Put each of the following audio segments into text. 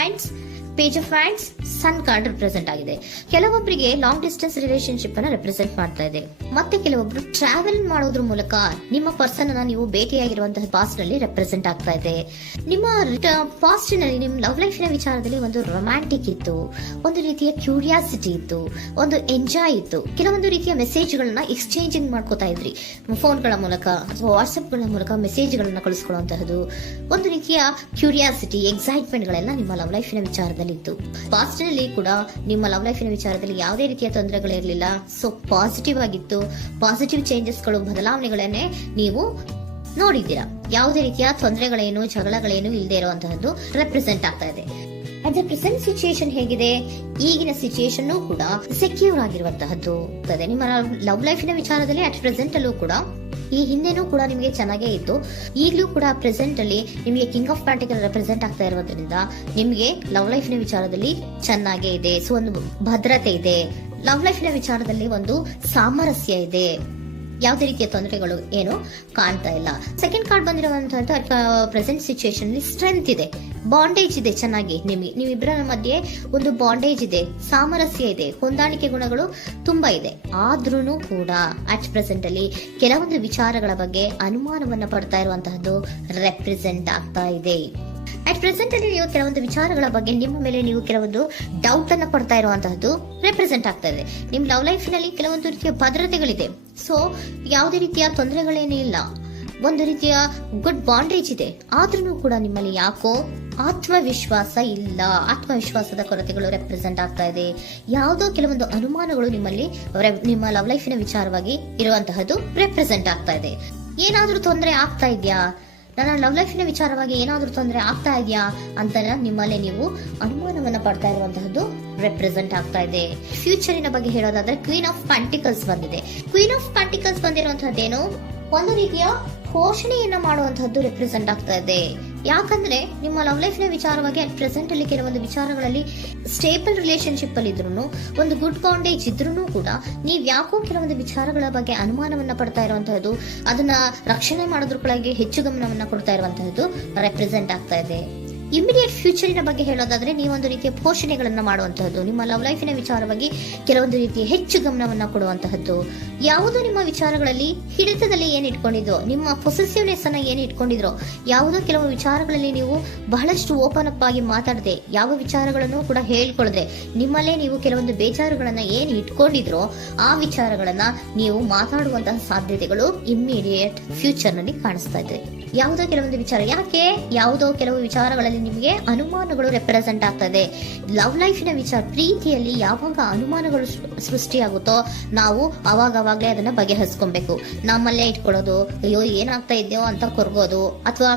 ವೈಂಡ್ಸ್, page of winds, sun card represent ಆಗಿದೆ. ಕೆಲವೊಬ್ಬರಿಗೆ long distance relationship ಅನ್ನ ರೆಪ್ರೆಸೆಂಟ್ ಮಾಡ್ತಾ ಇದೆ. ಮತ್ತೆ ಕೆಲವೊಬ್ರು ಟ್ರಾವೆಲ್ ಮಾಡೋದ್ರ ಮೂಲಕ ನಿಮ್ಮ ಪರ್ಸನ್ ಅನ್ನ ನೀವು ಭೇಟಿಯಾಗಿರುವಂತಹ ಪಾಸ್ಟ್ ನಲ್ಲಿ ರೆಪ್ರೆಸೆಂಟ್ ಆಗ್ತಾ ಇದೆ. ನಿಮ್ಮ ಪಾಸ್ಟ್ ನಲ್ಲಿ ನಿಮ್ಮ ಲವ್ ಲೈಫಿನ ವಿಚಾರದಲ್ಲಿ ಒಂದು ರೊಮ್ಯಾಂಟಿಕ್ ಇತ್ತು, ಒಂದು ರೀತಿಯ ಕ್ಯೂರಿಯಾಸಿಟಿ ಇತ್ತು, ಒಂದು ಎಂಜಾಯ್ ಇತ್ತು. ಕೆಲವೊಂದು ರೀತಿಯ ಮೆಸೇಜ್ ಗಳನ್ನ ಎಕ್ಸ್ಚೇಂಜಿಂಗ್ ಮಾಡ್ಕೋತಾ ಇದ್ರಿ, ಫೋನ್ಗಳ ಮೂಲಕ ಅಥವಾ ವಾಟ್ಸ್ಆಪ್ ಗಳ ಮೂಲಕ ಮೆಸೇಜ್ ಗಳನ್ನ ಕಳಿಸ್ಕೊಳ್ಳುವಂತಹದ್ದು, ಒಂದು ರೀತಿಯ ಕ್ಯೂರಿಯಾಸಿಟಿ, ಎಕ್ಸೈಟ್ಮೆಂಟ್ ಗಳೆಲ್ಲ ನಿಮ್ಮ ಲವ್ ಲೈಫಿನ ವಿಚಾರದಲ್ಲಿ ಇತ್ತು. ಪಾಸ್ಟ್ ನಲ್ಲಿ ಕೂಡ ನಿಮ್ಮ ಲವ್ ಲೈಫಿನ ವಿಚಾರದಲ್ಲಿ ಯಾವುದೇ ರೀತಿಯ ತೊಂದರೆಗಳಿರಲಿಲ್ಲ. ಸೊ ಪಾಸಿಟಿವ್ ಆಗಿತ್ತು. ಪಾಸಿಟಿವ್ ಚೇಂಜಸ್ ಗಳು, ಬದಲಾವಣೆಗಳನ್ನೇ ನೀವು ನೋಡಿದ್ದೀರಾ. ಯಾವುದೇ ರೀತಿಯ ತೊಂದರೆಗಳೇನು, ಜಗಳಗಳೇನು ಇಲ್ಲದೆ ಇರುವಂತಹದ್ದು ರೆಪ್ರೆಸೆಂಟ್ ಆಗ್ತಾ ಇದೆ. ಅಟ್ ದ ಪ್ರೆಸೆಂಟ್ ಸಿಚುಯೇಷನ್ ಹೇಗಿದೆ? ಈಗಿನ ಸಿಚುಯೇಷನ್ ಕೂಡ ಸೆಕ್ಯೂರ್ ಆಗಿರುವಂತಹದ್ದು. ನಿಮ್ಮ ಲವ್ ಲೈಫಿನ ವಿಚಾರದಲ್ಲಿ ಅಟ್ ಪ್ರೆಸೆಂಟ್ ಅಲ್ಲೂ ಕೂಡ, ಈ ಹಿಂದೆನೂ ಕೂಡ ನಿಮಗೆ ಚೆನ್ನಾಗೇ ಇತ್ತು, ಈಗಲೂ ಕೂಡ ಪ್ರೆಸೆಂಟ್ ಅಲ್ಲಿ ನಿಮಗೆ ಕಿಂಗ್ ಆಫ್ ಪ್ಯಾಂಟಿಕಲ್ ರೆಪ್ರೆಸೆಂಟ್ ಆಗ್ತಾ ಇರೋದ್ರಿಂದ ನಿಮಗೆ ಲವ್ ಲೈಫಿನ ವಿಚಾರದಲ್ಲಿ ಚೆನ್ನಾಗೇ ಇದೆ. ಸೊ ಒಂದು ಭದ್ರತೆ ಇದೆ. ಲವ್ ಲೈಫಿನ ವಿಚಾರದಲ್ಲಿ ಒಂದು ಸಾಮರಸ್ಯ ಇದೆ. ಯಾವುದೇ ರೀತಿಯ ತೊಂದರೆಗಳು ಏನು ಕಾಣ್ತಾ ಇಲ್ಲ. ಸೆಕೆಂಡ್ ಕಾರ್ಡ್ ಬಂದಿರುವಂತಹ ಪ್ರೆಸೆಂಟ್ ಸಿಚುಯೇಷನ್ ಅಲ್ಲಿ ಸ್ಟ್ರೆಂತ್ ಇದೆ, ಬಾಂಡೇಜ್ ಇದೆ. ಚೆನ್ನಾಗಿ ನೀವಿಬ್ಬರ ಮಧ್ಯೆ ಒಂದು ಬಾಂಡೇಜ್ ಇದೆ, ಸಾಮರಸ್ಯ ಇದೆ, ಹೊಂದಾಣಿಕೆ ಗುಣಗಳು ತುಂಬಾ ಇದೆ. ಆದ್ರೂ ಕೂಡ ಅಟ್ ಪ್ರೆಸೆಂಟ್ ಅಲ್ಲಿ ಕೆಲವೊಂದು ವಿಚಾರಗಳ ಬಗ್ಗೆ ಅನುಮಾನವನ್ನ ಪಡ್ತಾ ಇರುವಂತಹದ್ದು ರೆಪ್ರೆಸೆಂಟ್ ಆಗ್ತಾ ಇದೆ. ಅಟ್ ಪ್ರೆಸೆಂಟ್ ಅಲ್ಲಿ ನೀವು ಕೆಲವೊಂದು ವಿಚಾರಗಳ ಬಗ್ಗೆ ನಿಮ್ಮ ಮೇಲೆ ನೀವು ಕೆಲವೊಂದು ಡೌಟ್ ಅನ್ನ ಪಡ್ತಾ ಇರುವಂತಹದ್ದು ರೆಪ್ರೆಸೆಂಟ್ ಆಗ್ತಾ ಇದೆ. ನಿಮ್ ಲವ್ ಲೈಫ್ ನಲ್ಲಿ ಕೆಲವೊಂದು ರೀತಿಯ ಭದ್ರತೆಗಳಿದೆ. ಸೊ ಯಾವುದೇ ರೀತಿಯ ತೊಂದರೆಗಳೇನೇ ಇಲ್ಲ, ಒಂದು ರೀತಿಯ ಗುಡ್ ಬಾಂಡೇಜ್ ಇದೆ. ಆದ್ರೂ ಕೂಡ ನಿಮ್ಮಲ್ಲಿ ಯಾಕೋ ಆತ್ಮವಿಶ್ವಾಸ ಇಲ್ಲ, ಆತ್ಮವಿಶ್ವಾಸದ ಕೊರತೆಗಳು ರೆಪ್ರೆಸೆಂಟ್ ಆಗ್ತಾ ಇದೆ. ಯಾವುದೋ ಕೆಲವೊಂದು ಅನುಮಾನಗಳು ನಿಮ್ಮಲ್ಲಿ ನಿಮ್ಮ ಲವ್ ಲೈಫಿನ ವಿಚಾರವಾಗಿ ಇರುವಂತಹದ್ದು ರೆಪ್ರೆಸೆಂಟ್ ಆಗ್ತಾ ಇದೆ. ಏನಾದ್ರೂ ತೊಂದರೆ ಆಗ್ತಾ ಇದೆಯಾ, ನನ್ನ ಲವ್ ಲೈಫಿನ ವಿಚಾರವಾಗಿ ಏನಾದ್ರೂ ತೊಂದರೆ ಆಗ್ತಾ ಇದೆಯಾ ಅಂತ ನಿಮ್ಮಲ್ಲೇ ನೀವು ಅನುಮಾನವನ್ನ ಪಡ್ತಾ ಇರುವಂತಹದ್ದು ರೆಪ್ರೆಸೆಂಟ್ ಆಗ್ತಾ ಇದೆ. ಫ್ಯೂಚರಿನ ಬಗ್ಗೆ ಹೇಳೋದಾದ್ರೆ ಕ್ವೀನ್ ಆಫ್ ಪ್ಯಾಂಟಿಕಲ್ಸ್ ಬಂದಿದೆ. ಕ್ವೀನ್ ಆಫ್ ಪ್ಯಾಂಟಿಕಲ್ಸ್ ಬಂದಿರುವಂತಹದ್ದೇನು, ಒಂದು ರೀತಿಯ ಪೋಷಣೆಯನ್ನ ಮಾಡುವಂತಹದ್ದು ರೆಪ್ರೆಸೆಂಟ್ ಆಗ್ತಾ ಇದೆ. ಯಾಕಂದ್ರೆ ನಿಮ್ಮ ಲವ್ ಲೈಫಿನ ವಿಚಾರವಾಗಿ ಅಟ್ ಪ್ರೆಸೆಂಟ್ ಅಲ್ಲಿ ಕೆಲವೊಂದು ವಿಚಾರಗಳಲ್ಲಿ ಸ್ಟೇಬಲ್ ರಿಲೇಶನ್ಶಿಪ್ ಅಲ್ಲಿ ಇದ್ರು, ಒಂದು ಗುಡ್ ಬಾಂಡೇಜ್ ಇದ್ರೂ ಕೂಡ ನೀವ್ ಯಾಕೋ ಕೆಲವೊಂದು ವಿಚಾರಗಳ ಬಗ್ಗೆ ಅನುಮಾನವನ್ನ ಪಡ್ತಾ ಇರುವಂತಹದ್ದು, ಅದನ್ನ ರಕ್ಷಣೆ ಮಾಡೋದ್ರೊಳಗೆ ಹೆಚ್ಚು ಗಮನವನ್ನ ಕೊಡ್ತಾ ಇರುವಂತಹದ್ದು ರೆಪ್ರೆಸೆಂಟ್ ಆಗ್ತಾ ಇದೆ. ಇಮಿಡಿಯೇಟ್ ಫ್ಯೂಚರಿನ ಬಗ್ಗೆ ಹೇಳೋದಾದ್ರೆ ನೀವೊಂದು ರೀತಿಯ ಪೋಷಣೆಗಳನ್ನ ಮಾಡುವಂತಹದ್ದು, ನಿಮ್ಮ ಲವ್ ಲೈಫಿನ ವಿಚಾರವಾಗಿ ಕೆಲವೊಂದು ರೀತಿಯ ಹೆಚ್ಚು ಗಮನವನ್ನ ಕೊಡುವಂತಹದ್ದು, ಯಾವುದೋ ನಿಮ್ಮ ವಿಚಾರಗಳಲ್ಲಿ ಹಿಡಿತದಲ್ಲಿ ಏನ್ ಇಟ್ಕೊಂಡಿದ್ರೋ, ನಿಮ್ಮ ಪೊಸೆಸಿವ್ನೆಸ್ ಅನ್ನ ಏನ್ ಇಟ್ಕೊಂಡಿದ್ರೋ, ಯಾವುದೋ ಕೆಲವು ವಿಚಾರಗಳಲ್ಲಿ ನೀವು ಬಹಳಷ್ಟು ಓಪನ್ ಅಪ್ ಆಗಿ ಮಾತಾಡದೆ, ಯಾವ ವಿಚಾರಗಳನ್ನು ಕೂಡ ಹೇಳ್ಕೊಳ್ಳದೆ, ನಿಮ್ಮಲ್ಲೇ ನೀವು ಕೆಲವೊಂದು ಬೇಜಾರುಗಳನ್ನ ಏನ್ ಇಟ್ಕೊಂಡಿದ್ರೋ ಆ ವಿಚಾರಗಳನ್ನ ನೀವು ಮಾತಾಡುವಂತಹ ಸಾಧ್ಯತೆಗಳು ಇಮಿಡಿಯೇಟ್ ಫ್ಯೂಚರ್ ನಲ್ಲಿ ಕಾಣಿಸ್ತಾ ಇದೆ. ಯಾವುದೋ ಕೆಲವೊಂದು ವಿಚಾರ, ಯಾಕೆ ಯಾವುದೋ ಕೆಲವು ವಿಚಾರಗಳಲ್ಲಿ ನಿಮಗೆ ಅನುಮಾನಗಳು ರೆಪ್ರೆಸೆಂಟ್ ಆಗ್ತಾ ಇದೆ. ಲವ್ ಲೈಫಿನ ವಿಚಾರ, ಪ್ರೀತಿಯಲ್ಲಿ ಯಾವಾಗ ಅನುಮಾನಗಳು ಸೃಷ್ಟಿಯಾಗುತ್ತೋ ನಾವು ಅವಾಗವಾಗ್ಲೇ ಅದನ್ನ ಬಗೆಹರಿಸ್ಕೊಬೇಕು. ನಮ್ಮಲ್ಲೇ ಇಟ್ಕೊಳ್ಳೋದು, ಅಯ್ಯೋ ಏನಾಗ್ತಾ ಇದೆಯೋ ಅಂತ ಕೊರಗೋದು ಅಥವಾ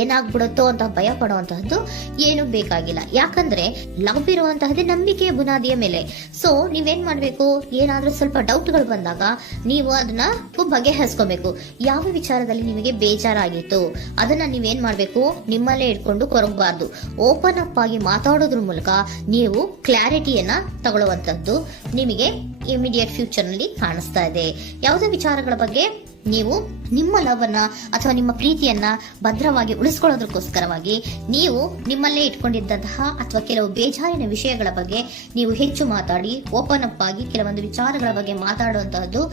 ಏನಾಗ್ಬಿಡುತ್ತೋ ಅಂತ ಭಯ ಪಡುವಂತಹದ್ದು ಏನು ಬೇಕಾಗಿಲ್ಲ. ಯಾಕಂದ್ರೆ ಲವ್ ಇರುವಂತಹದ್ದೇ ನಂಬಿಕೆಯ ಬುನಾದಿಯ ಮೇಲೆ. ಸೊ ನೀವೇನ್ ಮಾಡ್ಬೇಕು, ಏನಾದ್ರೂ ಸ್ವಲ್ಪ ಡೌಟ್ಗಳು ಬಂದಾಗ ನೀವು ಅದನ್ನ ಬಗೆಹರಿಸ್ಕೋಬೇಕು. ಯಾವ ವಿಚಾರದಲ್ಲಿ ನಿಮಗೆ ಬೇಜಾರಾಗಿತ್ತು ಅದನ್ನ ನೀವೇನ್ ಮಾಡ್ಬೇಕು, ನಿಮ್ಮಲ್ಲೇ ಇಟ್ಕೊಂಡು ಕೊರಗಬಾರ್ದು. ಓಪನ್ ಅಪ್ ಆಗಿ ಮಾತಾಡೋದ್ರ ಮೂಲಕ ನೀವು ಕ್ಲಾರಿಟಿಯನ್ನ ತಗೊಳ್ಳುವಂತದ್ದು ನಿಮಗೆ ಇಮಿಡಿಯೇಟ್ ಫ್ಯೂಚರ್ ನಲ್ಲಿ ಕಾಣಿಸ್ತಾ ಇದೆ. ಯಾವುದೇ ವಿಚಾರಗಳ ಬಗ್ಗೆ ನೀವು ನಿಮ್ಮ ಲವ್ ಅನ್ನ ಅಥವಾ ನಿಮ್ಮ ಪ್ರೀತಿಯನ್ನ ಭದ್ರವಾಗಿ ಉಳಿಸ್ಕೊಳ್ಳೋದಕ್ಕೋಸ್ಕರವಾಗಿ ನೀವು ನಿಮ್ಮಲ್ಲೇ ಇಟ್ಕೊಂಡಿದ್ದಂತಹ ಅಥವಾ ಕೆಲವು ಬೇಜಾರಿನ ವಿಷಯಗಳ ಬಗ್ಗೆ ನೀವು ಹೆಚ್ಚು ಮಾತಾಡಿ, ಓಪನ್ ಅಪ್ ಆಗಿ ಕೆಲವೊಂದು ವಿಚಾರಗಳ ಬಗ್ಗೆ ಮಾತಾಡುವಂತಹದ್ದು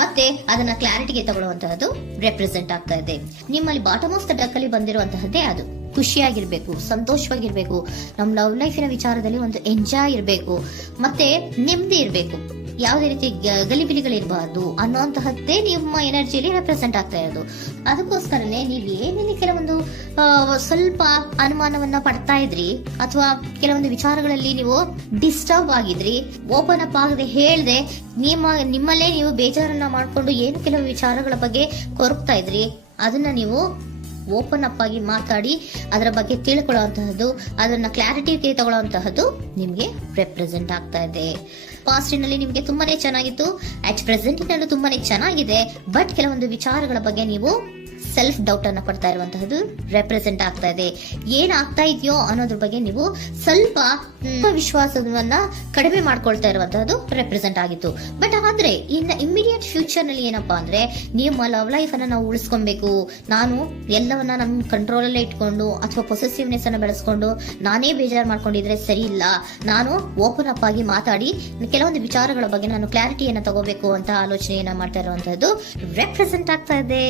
ಮತ್ತೆ ಅದನ್ನ ಕ್ಲಾರಿಟಿಗೆ ತಗೊಳ್ಳುವಂತಹದ್ದು ರೆಪ್ರೆಸೆಂಟ್ ಆಗ್ತಾ ಇದೆ. ನಿಮ್ಮಲ್ಲಿ ಬಾಟಮ್ ಆಫ್ ದ ಡಕ್ ಅಲ್ಲಿ ಬಂದಿರುವಂತಹದ್ದೇ ಅದು. ಖುಷಿಯಾಗಿರ್ಬೇಕು, ಸಂತೋಷವಾಗಿರ್ಬೇಕು, ನಮ್ಮ ಲವ್ ಲೈಫಿನ ವಿಚಾರದಲ್ಲಿ ಒಂದು ಎಂಜಾಯ್ ಇರಬೇಕು, ಮತ್ತೆ ನೆಮ್ಮದಿ ಇರಬೇಕು, ಯಾವುದೇ ರೀತಿ ಗಲಿಬಿಲಿಗಳಿರಬಾರ್ದು ಅನ್ನೋಂತಹದ್ದೇ ನಿಮ್ಮ ಎನರ್ಜಿಯಲ್ಲಿ ರೆಪ್ರೆಸೆಂಟ್ ಆಗ್ತಾ ಇರೋದು. ಅದಕ್ಕೋಸ್ಕರನೇ ನೀವು ಏನೇನು ಕೆಲವೊಂದು ಸ್ವಲ್ಪ ಅನುಮಾನವನ್ನ ಪಡ್ತಾ ಇದ್ರಿ ಅಥವಾ ಕೆಲವೊಂದು ವಿಚಾರಗಳಲ್ಲಿ ನೀವು ಡಿಸ್ಟರ್ಬ್ ಆಗಿದ್ರಿ, ಓಪನ್ ಅಪ್ ಆಗದೆ ಹೇಳ್ದೆ ನಿಮ್ಮಲ್ಲೇ ನೀವು ಬೇಜಾರನ್ನ ಮಾಡ್ಕೊಂಡು ಏನು ಕೆಲವು ವಿಚಾರಗಳ ಬಗ್ಗೆ ಕೊರಗ್ತಾ ಇದ್ರಿ, ಅದನ್ನ ನೀವು ಓಪನ್ ಅಪ್ ಆಗಿ ಮಾತಾಡಿ ಅದರ ಬಗ್ಗೆ ತಿಳ್ಕೊಳ್ಳುವಂತಹದ್ದು, ಅದನ್ನ ಕ್ಲಾರಿಟಿಗೆ ತಗೊಳ್ಳುವಂತಹದ್ದು ನಿಮ್ಗೆ ರೆಪ್ರೆಸೆಂಟ್ ಆಗ್ತಾ ಇದೆ. ಪಾಸ್ಟಿನಲ್ಲಿ ನಿಮ್ಗೆ ತುಂಬಾನೇ ಚೆನ್ನಾಗಿತ್ತು, ಅಟ್ ಪ್ರೆಸೆಂಟಿನಲ್ಲೂ ತುಂಬಾನೇ ಚೆನ್ನಾಗಿದೆ. ಬಟ್ ಕೆಲವೊಂದು ವಿಚಾರಗಳ ಬಗ್ಗೆ ನೀವು ಸೆಲ್ಫ್ ಡೌಟ್ ಅನ್ನ ಪಡ್ತಾ ಇರುವಂತಹದ್ದು ರೆಪ್ರೆಸೆಂಟ್ ಆಗ್ತಾ ಇದೆ. ಏನಾಗ್ತಾ ಇದೆಯೋ ಅನ್ನೋದ್ರ ಬಗ್ಗೆ ನೀವು ಸ್ವಲ್ಪ ವಿಶ್ವಾಸವನ್ನ ಕಡಿಮೆ ಮಾಡ್ಕೊಳ್ತಾ ಇರುವಂತಹದ್ದು ರೆಪ್ರೆಸೆಂಟ್ ಆಗಿತ್ತು. ಬಟ್ ಆದ್ರೆ ಇನ್ನು ಇಮಿಡಿಯೇಟ್ ಫ್ಯೂಚರ್ ನಲ್ಲಿ ಏನಪ್ಪಾ ಅಂದ್ರೆ ನಿಮ್ಮ ಲವ್ ಲೈಫ್ ಅನ್ನ ನಾವು ಉಳಿಸ್ಕೊಬೇಕು, ನಾನು ಎಲ್ಲವನ್ನ ನಮ್ಮ ಕಂಟ್ರೋಲ್ ಅಲ್ಲೇ ಇಟ್ಕೊಂಡು ಅಥವಾ ಪೊಸೆಸಿವ್ನೆಸ್ ಅನ್ನ ಬೆಳೆಸ್ಕೊಂಡು ನಾನೇ ಬೇಜಾರು ಮಾಡ್ಕೊಂಡಿದ್ರೆ ಸರಿ ಇಲ್ಲ, ನಾನು ಓಪನ್ ಅಪ್ ಆಗಿ ಮಾತಾಡಿ ಕೆಲವೊಂದು ವಿಚಾರಗಳ ಬಗ್ಗೆ ನಾನು ಕ್ಲಾರಿಟಿಯನ್ನ ತಗೋಬೇಕು ಅಂತ ಆಲೋಚನೆಯನ್ನ ಮಾಡ್ತಾ ಇರುವಂತಹದ್ದು ರೆಪ್ರೆಸೆಂಟ್ ಆಗ್ತಾ ಇದೆ.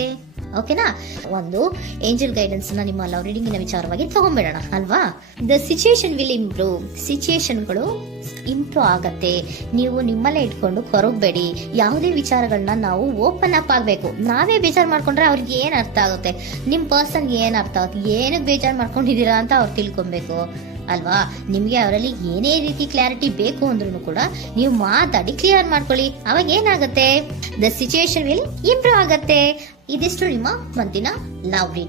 ಓಕೆನಾ? ಒಂದು ಏಂಜಲ್ ಗೈಡೆನ್ಸ್ ನ ನಿಮ್ಮ ಲವ್ ರೀಡಿಂಗಿನ ವಿಚಾರವಾಗಿ ತಗೊಂಡ್ಬಿಡೋಣ ಅಲ್ವಾ. ದ ಸಿಚುಯೇಷನ್ ವಿಲ್ ಇಂಪ್ರೂವ್, ಸಿಚುಯೇಷನ್ಗಳು ಇಂಪ್ರೂವ್ ಆಗತ್ತೆ. ನೀವು ನಿಮ್ಮಲ್ಲೇ ಇಟ್ಕೊಂಡು ಕೊರಗಬೇಡಿ. ಯಾವುದೇ ವಿಚಾರಗಳನ್ನ ನಾವು ಓಪನ್ ಅಪ್ ಆಗ್ಬೇಕು. ನಾವೇ ಬೇಜಾರು ಮಾಡ್ಕೊಂಡ್ರೆ ಅವ್ರಿಗೆ ಏನ್ ಅರ್ಥ ಆಗುತ್ತೆ, ನಿಮ್ ಪರ್ಸನ್ಗೆ ಏನ್ ಅರ್ಥ ಆಗುತ್ತೆ, ಏನಕ್ಕೆ ಬೇಜಾರು ಮಾಡ್ಕೊಂಡಿದ್ದೀರಾ ಅಂತ ಅವ್ರು ತಿಳ್ಕೊಬೇಕು ಅಲ್ವಾ. ನಿಮ್ಗೆ ಅವರಲ್ಲಿ ಏನೇ ರೀತಿ ಕ್ಲಾರಿಟಿ ಬೇಕು ಅಂದ್ರೂ ಕೂಡ ನೀವು ಮಾತಾಡಿ ಕ್ಲಿಯರ್ ಮಾಡ್ಕೊಳ್ಳಿ. ಅವಾಗ ಏನಾಗುತ್ತೆ, ದ ಸಿಚುಯೇಷನ್ ವಿಲ್ ಇಂಪ್ರೂವ್ ಆಗತ್ತೆ. ಇದಿಷ್ಟು ನಿಮ್ಮ ಮಂತಿನ ಲವ್ ರೀಡಿಂಗ್.